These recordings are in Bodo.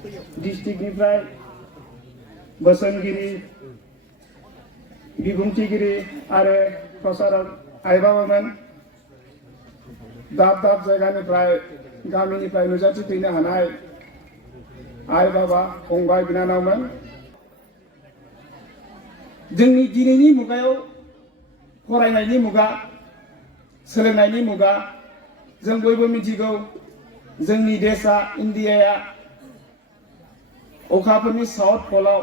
डिस्ट्रिक्टनिफ्राय बोसोनगिरि बिबुंथिगिरि आरो प्रसारक आइ बाबामोन दाब दाब जायगानिफ्राय गामिनिफ्राय नुजाथिफैनो हानाय आइ बाबा फंबाय बिनानावमोन जोंनि दिनैनि मुगायाव फरायनायनि मुगा सोलोंनायनि मुगा जों बयबो मिथिगौ जोंनि देशा इन्डियाया अखाफोरनि साउथ पलाव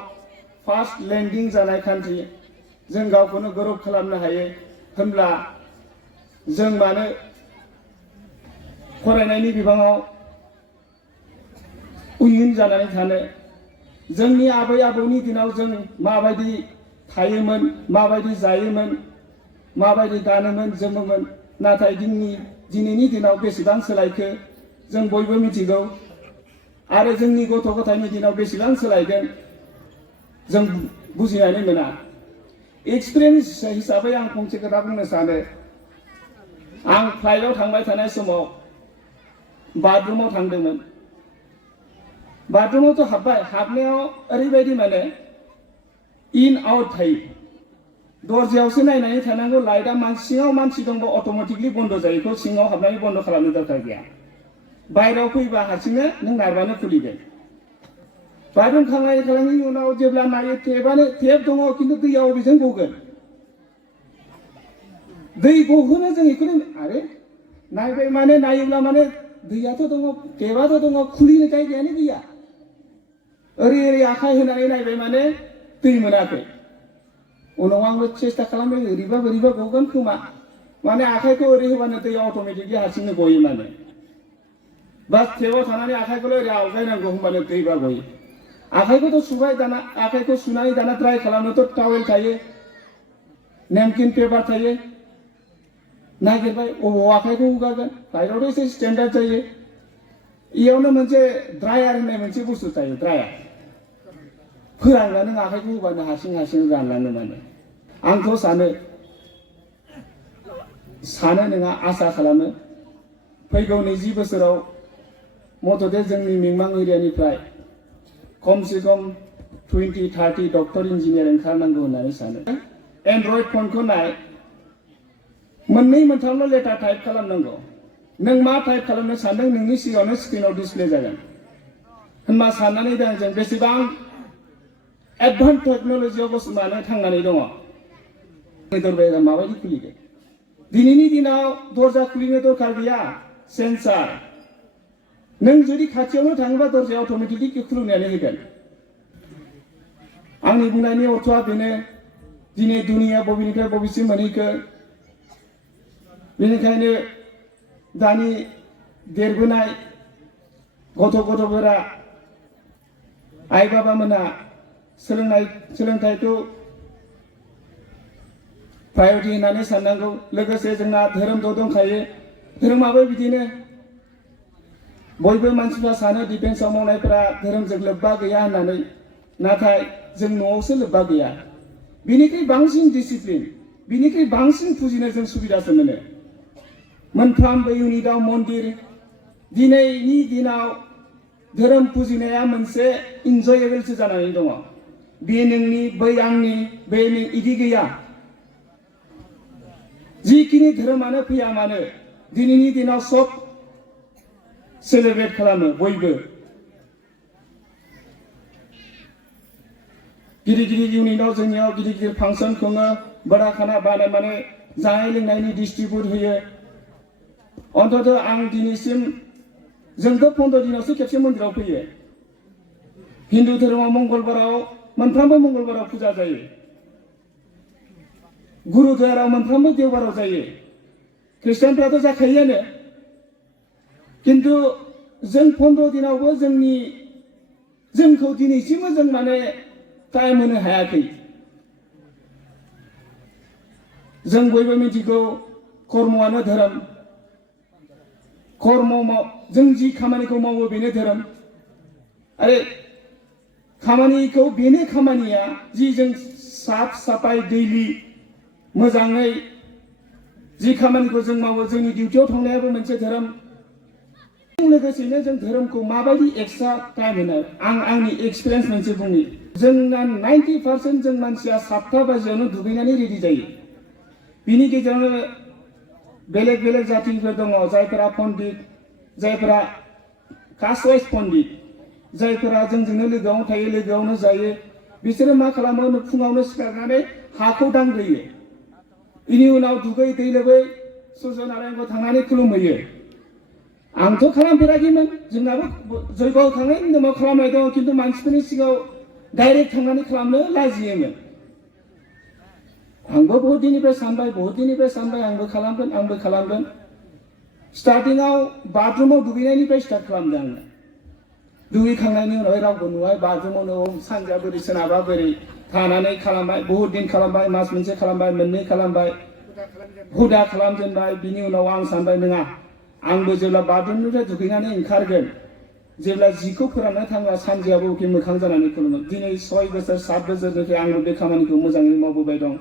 फार्स्ट लेन्डिं जानाय कान्ट्रि जों गावखौनो गौरव खालामनो हायो होनब्ला जों मानो फरायनायनि बिबाङाव उन जानानै थानो जोंनि आबै आबौनि दिनाव जों माबायदि थायोमोन माबायदि जायोमोन माबायदि गानोमोन जोमोमोन नाथाय दिनैनि दिनाव बेसेबां सोलायखो जों बयबो मिथिगौ आरो जोंनि गथ' गथायनि दिनाव बेसेबां सोलायगोन जों बुजिनानै मोना एक्सपिरियेन्स हिसाबै आं फंसे खोथा बुंनो सानो आं फ्लाइटआव थांबाय थानाय समाव बाथरुमाव थांदोंमोन बाथरुमावथ' हाबबाय हाबनायाव ओरैबायदि माने इन आउट थायो दरजायावसो नायनानै थानांगौ लाइटआ सिङाव मानसि दंबा अट'मेटिकलि बन्द जायो बेखौ सिङाव हाबनानै बन्द खालामनो दरकार गैया बायराव फैबा हारसिंनो नों नारबानो खुलिगोन बाथरुम खालामनायनि उनाव जेब्ला नायो टेप दङ खिन्थु दैया अबेजों गगोन दै गहोनो जों बेखौनो आरे नायबाय माने नायोब्ला माने दैयाथ' दङ टेपआथ' दङ खुलिनो जायगायानो गैया ओरै ओरै आखाइ होनानै नायबाय माने दै मोनाखै उनाव आंबो सेस्था खालामबाय ओरैबा बोरैबा गगोन खोमा माने आखाइखौ ओरै होबानो दैया अट'मेटिकलि हारसिंनो गयो माने बास टेपआव थानानै आखाइखौल' ओरै आवगायनांगौ होनबानो दैबा गयो आखाइखौथ' सुबाय दाना आखाइखौ सुनानै दाना ड्राइ खालामनोथ' टावेल थायो नेपकिन पेपार थायो नागिरबाय अबाव आखाइखौ हुगारगोन फ्लाइटआवथ' एसे स्टेन्डार्ड जायो इयावनो मोनसे ड्रायार होननाय मोनसे बुस्थु थायो ड्रायार फोरानना नों आखाइखौ होबानो हारसिं रानलाङो माने आंथ' सानो नङा आसा खालामो फैगौ 20 बोसोराव मथ'थे जोंनि मिमां एरियानिफ्राय खमसे खम 20-30 डक्टर इन्जिनियार ओंखारनांगौ होननानै सानो एन्ड्रइड फनखौ नाय मोननै मोनथामल' लेटार टाइप खालामनांगौ नों मा टाइप खालामनो सानदों नोंनि सिगाङावनो स्क्रिनाव डिसप्ले जागोन होनबा साननानै दों जों बेसेबां एडभान्स टेक्न'लजियाव मानो थांनानै दङ दरजाया माबायदि खुलिगोन दिनैनि दिनाव दरजा खुलिनो दरकार गैया सेन्सार नों जुदि खाथियावनो थाङोबा दरजाया अट'मेटिकलि खुलिनानै होगोन आंनि बुंनायनि अर्थआ बेनो दिनै दुनिया बबेनिफ्राय बबेसिम मोनहैखो बेनिखायनो दानि देरबोनाय गथ'फोरा आइ बाबामोना सोलोंथाइखौ प्रायरिटि होननानै साननांगौ लोगोसे जोंना धोरोमथ' दंखायो धोरोमाबो बिदिनो बयबो मानसिफ्रा सानो डिफेन्सआव मावनायफोरा धोरोमजों लोब्बा गैया होननानै नाथाय जों न'आवसो लोब्बा गैया बिनिख्रुइ बांसिन डिसिप्लिन बिनिख्रुइ बांसिन फुजिनो जों सुबिदासो मोनो मोनफ्रोमबो इउनिटआव मन्दिर दिनैनि दिनाव धोरोम फुजिनाया मोनसे इन्जयेबोलसो जानानै दङ बे नोंनि बै आंनि बे इदि गैया जिखिनि धोरोमानो फैया मानो दिनैनि दिनाव सब सेलेब्रेट खालामो बयबो गिदिर इउनिटआव जोंनियाव गिदिर फांसन खुङो बड़ा खाना बानाय माने जानाय लोंनायनि डिस्ट्रिबिउट होयो अन्तत आं दिनैसिम जोंथ' 15 दिनावसो खेबसे मन्दिराव फैयो हिन्दु धोरोमाव मंगलबाराव मोनफ्रोमबो मंगलबाराव फुजा जायो गुरुद्वाराव मोनफ्रोमबो देवबाराव जायो ख्रिस्टानफ्राथ' जाखायोआनो किन्तु जों 15 दिनावबो जोंखौ दिनैसिमबो जों माने टाइम होनो हायाखै जों बयबो मिथिगौ कर्मआनो धोरोम कर्म जों जि खामानिखौ मावो बेनो धोरोम आरो खामानिखौ बेनो खामानिया जि जों साफ साफाय दैलि मोजाङै जि खामानिखौ जों मावो जोंनि डिउटियाव थांनायाबो मोनसे धोरोम लोगोसेनो जों धोरोमखौ माबायदि एक्सट्रा टाइम होनो आं आंनि एक्सपिरियेन्स मोनसे बुंनि जोंना 90% जों मानसिया 7टा बाजियावनो दुगैनानै रेडि जायो बिनि गेजेरावनो बेलेग बेलेग जातिफोर दङ जायफोरा पण्डित जायफोरा कास्ट वाइज पण्डित जायफोरा जोंजोंनो लोगोआवनो थायो लोगोआवनो जायो बिसोरो मा खालामो फुङावनो सिखारनानै हाखौ दांग्रोयो बिनि उनाव दुगै दै लोबै सुर्य नारायणखौ थांनानै खुलुमहैयो आंथ' खालामफेराखैमोन जोंनाबो जयग' होखांनायनि उनाव खालामनाय दङ खिन्थु मानसिफोरनि सिगाङाव डाइरेक्ट थांनानै खालामनो लाजियोमोन आंबो बहुत दिननिफ्राय सानबाय आंबो खालामगोन स्टार्टिंआव बाथरुमाव दुगैनायनिफ्राय स्टार्ट खालामदों आङो दुगैखांनायनि उनाव रावबो नुबाय बाथरुमावनो सानजा बोरै सोनाबा बोरै थानानै खालामबाय बहुत दिन खालामबाय मास मोनसे खालामबाय मोननै खालामबाय हुदा खालामजेनबाय बिनि उनाव आं सानबाय नङा आंबो जेब्ला बाथरुमनिफ्राय दुगैनानै ओंखारगोन जेब्ला जिखौ फोराननो थांब्ला सानजायाबो मोखां जानानै खुलुमो दिनै 6 बोसोर 7 बोसोरनिफ्राय आङो बे खामानिखौ मोजाङै मावबोबाय दं